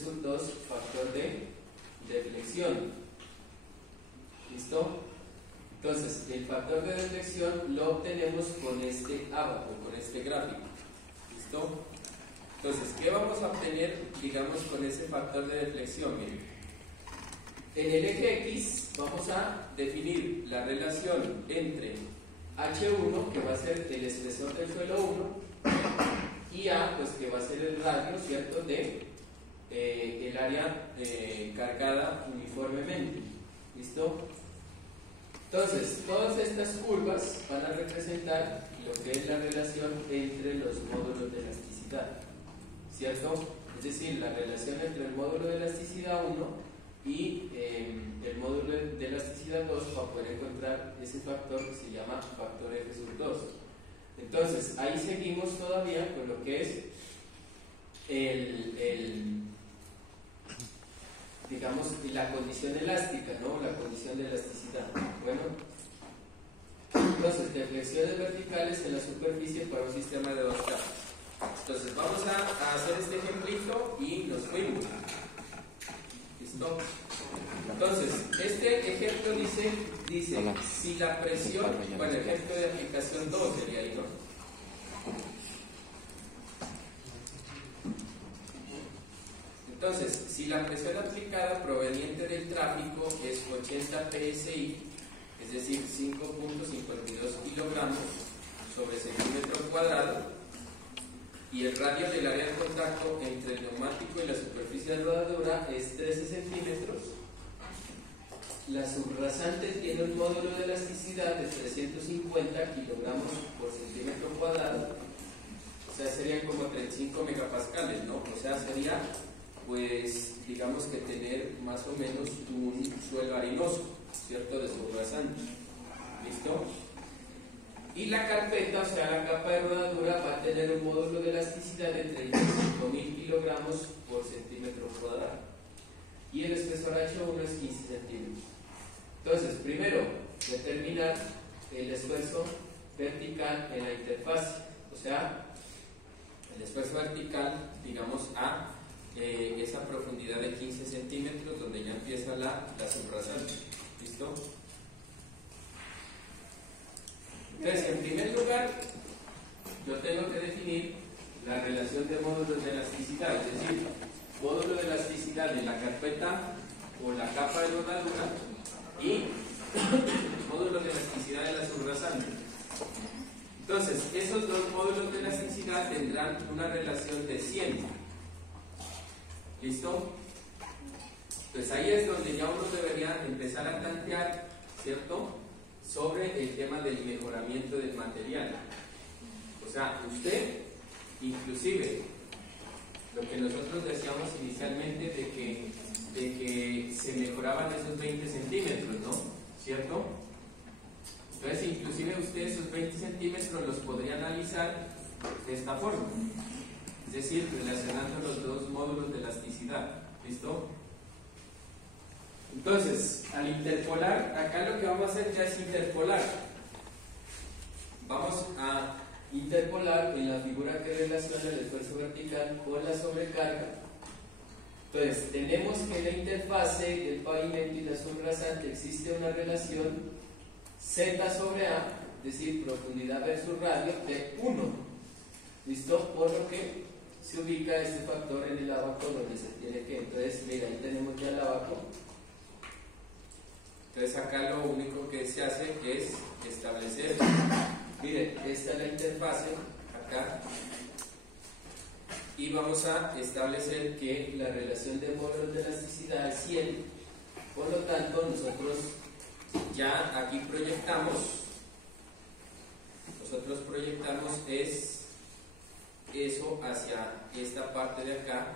sub 2 factor de deflexión. ¿Listo? Entonces, el factor de deflexión lo obtenemos con este abaco, con este gráfico. ¿Listo? Entonces, ¿qué vamos a obtener, digamos, con ese factor de deflexión? Miren, en el eje X vamos a definir la relación entre H1, que va a ser el espesor del suelo 1, y A, pues que va a ser el radio, ¿cierto?, de el área cargada uniformemente. ¿Listo? Entonces, todas estas curvas van a representar lo que es la relación entre los módulos de elasticidad, ¿cierto? Es decir, la relación entre el módulo de elasticidad 1 y el módulo de elasticidad 2 para poder encontrar ese factor que se llama factor F sub 2. Entonces, ahí seguimos todavía con lo que es digamos, la condición elástica, ¿no? La condición de elasticidad. Bueno, entonces, deflexiones verticales en la superficie para un sistema de dos capas. Entonces, vamos a hacer este ejemplito y nos fuimos. ¿Listo? Entonces, este ejemplo dice si la presión, bueno, ejemplo de aplicación 2 sería ahí, ¿no? Entonces, si la presión aplicada proveniente del tráfico es 80 psi, es decir, 5.52 kilogramos sobre centímetro cuadrado, y el radio del área de contacto entre el neumático y la superficie de rodadura es 13 centímetros, la subrasante tiene un módulo de elasticidad de 350 kilogramos por centímetro cuadrado, o sea, serían como 35 megapascales, ¿no? O sea, sería, pues, digamos que tener más o menos un suelo arenoso, ¿cierto?, de subrasante. ¿Listo? Y la carpeta, o sea, la capa de rodadura, va a tener un módulo de elasticidad de 35.000 kilogramos por centímetro cuadrado. Y el espesor H1 es 15 centímetros. Entonces, primero, determinar el esfuerzo vertical en la interfase. O sea, el esfuerzo vertical, digamos, a esa profundidad de 15 centímetros, donde ya empieza la subrasante. ¿Listo? Entonces, en primer lugar, yo tengo que definir la relación de módulos de elasticidad, es decir, módulo de elasticidad de la carpeta o la capa de rodadura y módulo de elasticidad de la subrasante. Entonces, esos dos módulos de elasticidad tendrán una relación de 100. ¿Listo? Pues ahí es donde ya uno debería empezar a plantear, ¿cierto?, sobre el tema del mejoramiento del material. O sea, usted, inclusive, lo que nosotros decíamos inicialmente de que se mejoraban esos 20 centímetros, ¿no? ¿Cierto? Entonces, inclusive usted esos 20 centímetros los podría analizar de esta forma. Es decir, relacionando los dos módulos de elasticidad. ¿Listo? Entonces, al interpolar, acá lo que vamos a hacer ya es interpolar. Vamos a interpolar en la figura que relaciona el esfuerzo vertical con la sobrecarga. Entonces, tenemos que en la interfase del pavimento y la subrasante existe una relación Z sobre A, es decir, profundidad versus radio, de 1. ¿Listo? Por lo que se ubica este factor en el abaco donde se tiene que. Entonces, mira, ahí tenemos ya el abaco. Entonces acá lo único que se hace es establecer, miren, esta es la interfase acá, y vamos a establecer que la relación de módulos de elasticidad es 100. Por lo tanto, nosotros ya aquí proyectamos es eso hacia esta parte de acá.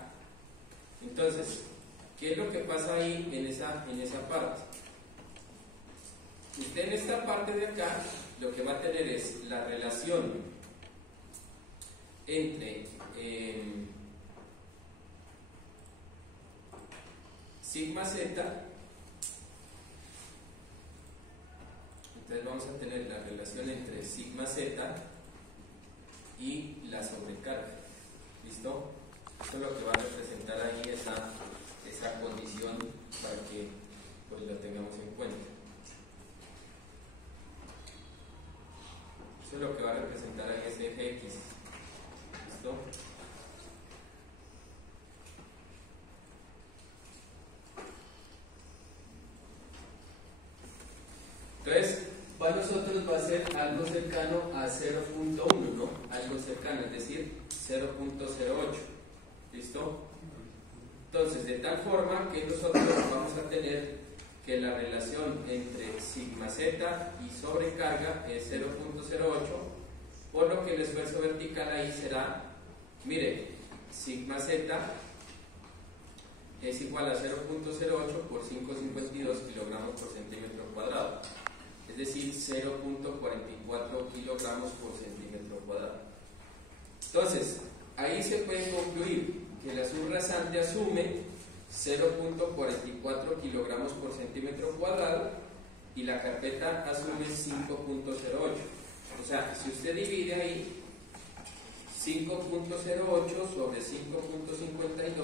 Entonces, ¿qué es lo que pasa ahí en esa parte? Usted en esta parte de acá lo que va a tener es la relación entre sigma z. Entonces vamos a tener la relación entre sigma z y la sobrecarga. ¿Listo? Esto es lo que va a representar. representar ahí esa condición para que pues lo tengamos en cuenta. Eso es lo que va a representar ahí ese eje X. ¿Listo? Entonces, para nosotros va a ser algo cercano a 0.1, ¿no? Algo cercano, es decir, 0.08. ¿Listo? Entonces, de tal forma que nosotros vamos a tener que la relación entre sigma z y sobrecarga es 0.08, por lo que el esfuerzo vertical ahí será, mire, sigma z es igual a 0.08 por 5,52 kilogramos por centímetro cuadrado, es decir, 0.44 kilogramos por centímetro cuadrado. Entonces, ahí se puede concluir que la subrasante asume 0.44 kilogramos por centímetro cuadrado y la carpeta asume 5.08. O sea, si usted divide ahí 5.08 sobre 5.52,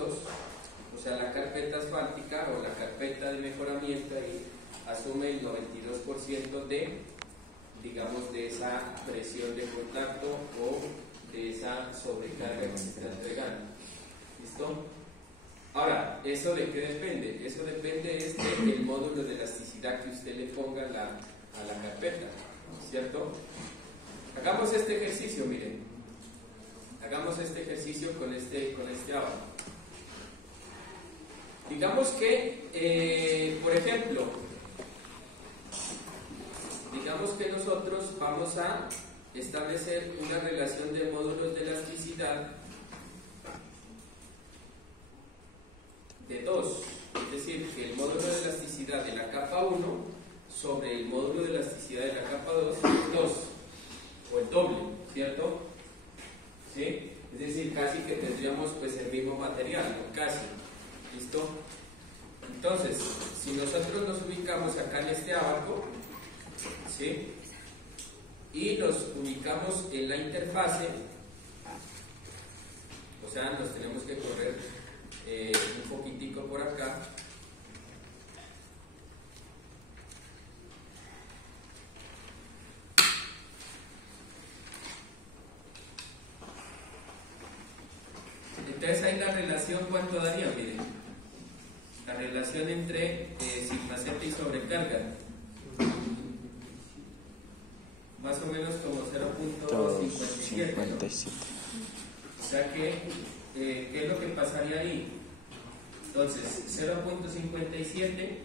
o sea, la carpeta asfáltica o la carpeta de mejoramiento ahí asume el 92% de, digamos, de esa presión de contacto o de esa sobrecarga que se está entregando. ¿Listo? Ahora, ¿eso de qué depende? Eso depende del módulo de elasticidad que usted le ponga a la carpeta, ¿cierto? Hagamos este ejercicio, miren. Hagamos este ejercicio con este abajo. Digamos que, por ejemplo, digamos que nosotros vamos a establecer una relación de módulos de elasticidad de 2, es decir, que el módulo de elasticidad de la capa 1 sobre el módulo de elasticidad de la capa 2 es 2, o el doble, ¿cierto? ¿Sí? Es decir, casi que tendríamos pues el mismo material, ¿no? Casi. ¿Listo? Entonces, si nosotros nos ubicamos acá en este abajo, ¿sí? Y nos ubicamos en la interfase, o sea, nos tenemos que correr un poquitico por acá. Entonces ahí la relación, ¿cuánto daría? Miren, la relación entre sigma z y sobrecarga, más o menos como 0.57, ¿no? O sea que, ¿qué es lo que pasaría ahí? Entonces, 0.57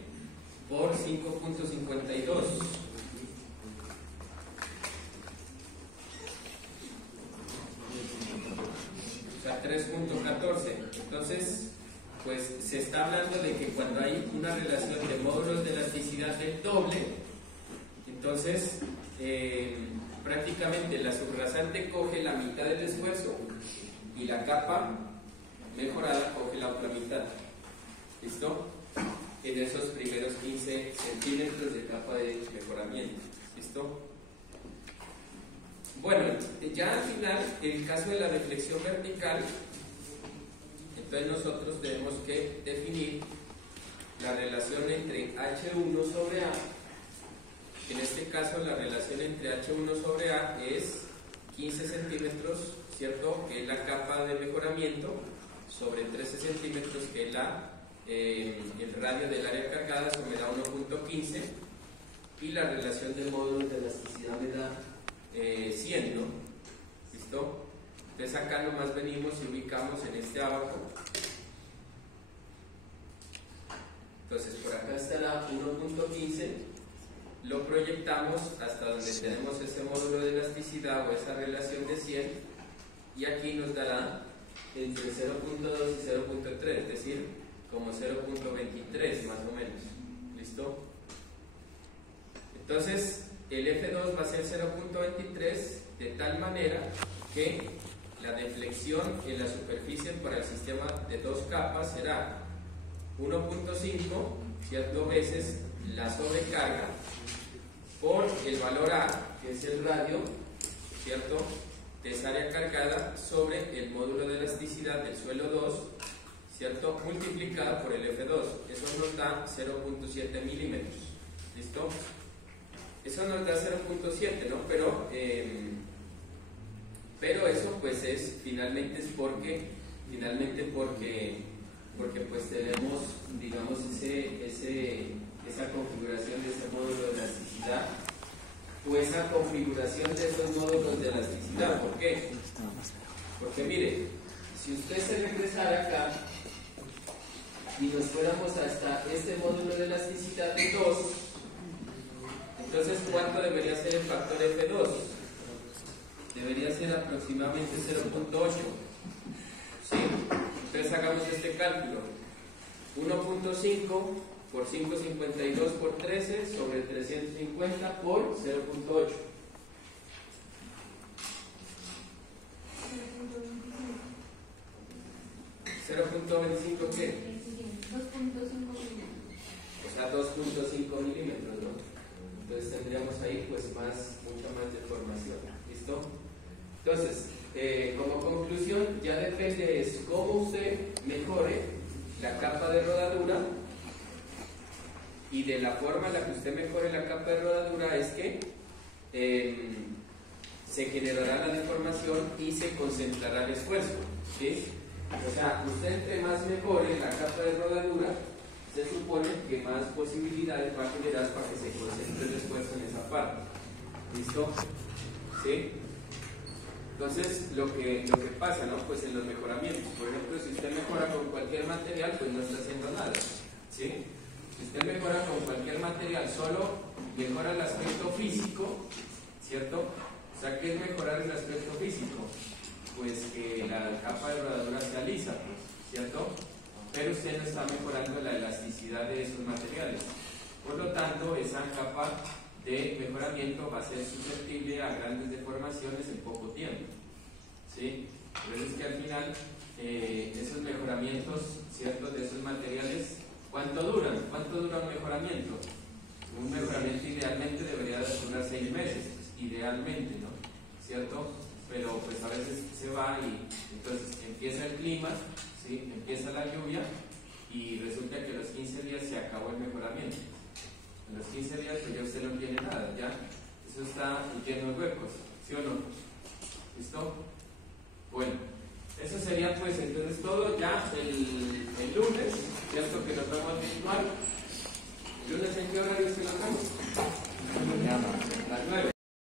por 5.52. O sea, 3.14. Entonces, pues se está hablando de que cuando hay una relación de módulos de elasticidad del doble, entonces prácticamente la subrasante coge la mitad del esfuerzo y la capa mejorada coge la otra mitad. ¿Listo? En esos primeros 15 centímetros de capa de mejoramiento. ¿Listo? Bueno, ya al final, en el caso de la deflexión vertical, entonces nosotros tenemos que definir la relación entre H1 sobre A. En este caso, la relación entre H1 sobre A es 15 centímetros, ¿cierto? Que es la capa de mejoramiento, sobre 13 centímetros, que es el radio del área cargada, eso me da 1.15, y la relación de módulos de elasticidad me da 100, ¿no? ¿Listo? Entonces acá nomás venimos y ubicamos en este abajo. Entonces por acá estará 1.15, lo proyectamos hasta donde tenemos ese módulo de elasticidad o esa relación de 100, y aquí nos dará entre 0.2 y 0.3, es decir, como 0.23 más o menos. ¿Listo? Entonces el F2 va a ser 0.23, de tal manera que la deflexión en la superficie para el sistema de dos capas será 1.5, ¿cierto?, veces la sobrecarga por el valor A, que es el radio, ¿cierto?, de esa área cargada sobre el módulo de elasticidad del suelo 2, ¿cierto? Multiplicado por el F2. Eso nos da 0.7 milímetros. ¿Listo? Eso nos da 0.7, ¿no? Pero eso pues es finalmente porque pues tenemos, digamos, esa configuración de ese módulo de elasticidad o esa configuración de esos módulos de elasticidad. ¿Por qué? Porque mire, si usted se regresara acá y nos fuéramos hasta este módulo de elasticidad de 2, entonces ¿cuánto debería ser el factor F2? Debería ser aproximadamente 0.8. ¿Sí? Entonces hagamos este cálculo. 1.5 por 552 por 13 sobre 350 por 0.8. 0.25 ¿qué? 2.5 milímetros. O sea, 2.5 milímetros, ¿no? Entonces tendríamos ahí pues mucha más deformación. ¿Listo? Entonces, como conclusión, ya depende de cómo usted mejore la capa de rodadura, y de la forma en la que usted mejore la capa de rodadura es que se generará la deformación y se concentrará el esfuerzo. ¿Sí? O sea, usted entre más mejore la capa de rodadura, se supone que más posibilidades va a generar para que se concentre el esfuerzo en esa parte. ¿Listo? ¿Sí? Entonces, lo que pasa, ¿no? Pues en los mejoramientos, por ejemplo, si usted mejora con cualquier material, pues no está haciendo nada. ¿Sí? Si usted mejora con cualquier material, solo mejora el aspecto físico, ¿cierto? O sea, ¿qué es mejorar el aspecto físico? Pues que la capa de rodadura sea lisa, ¿cierto? Pero usted no está mejorando la elasticidad de esos materiales. Por lo tanto, esa capa de mejoramiento va a ser susceptible a grandes deformaciones en poco tiempo. ¿Sí? Por eso es que al final esos mejoramientos, ¿cierto?, de esos materiales, ¿cuánto duran? ¿Cuánto dura un mejoramiento? Un mejoramiento idealmente debería durar 6 meses, idealmente, ¿no? ¿Cierto? Pero pues a veces se va y entonces empieza el clima, ¿sí? Empieza la lluvia y resulta que a los 15 días se acabó el mejoramiento. En los 15 días pues ya usted no tiene nada, ya eso está lleno de huecos, ¿sí o no? ¿Listo? Bueno, eso sería pues entonces todo ya el lunes, ¿cierto? Que nos vamos a virtual. ¿El lunes en qué horario se lo vemos?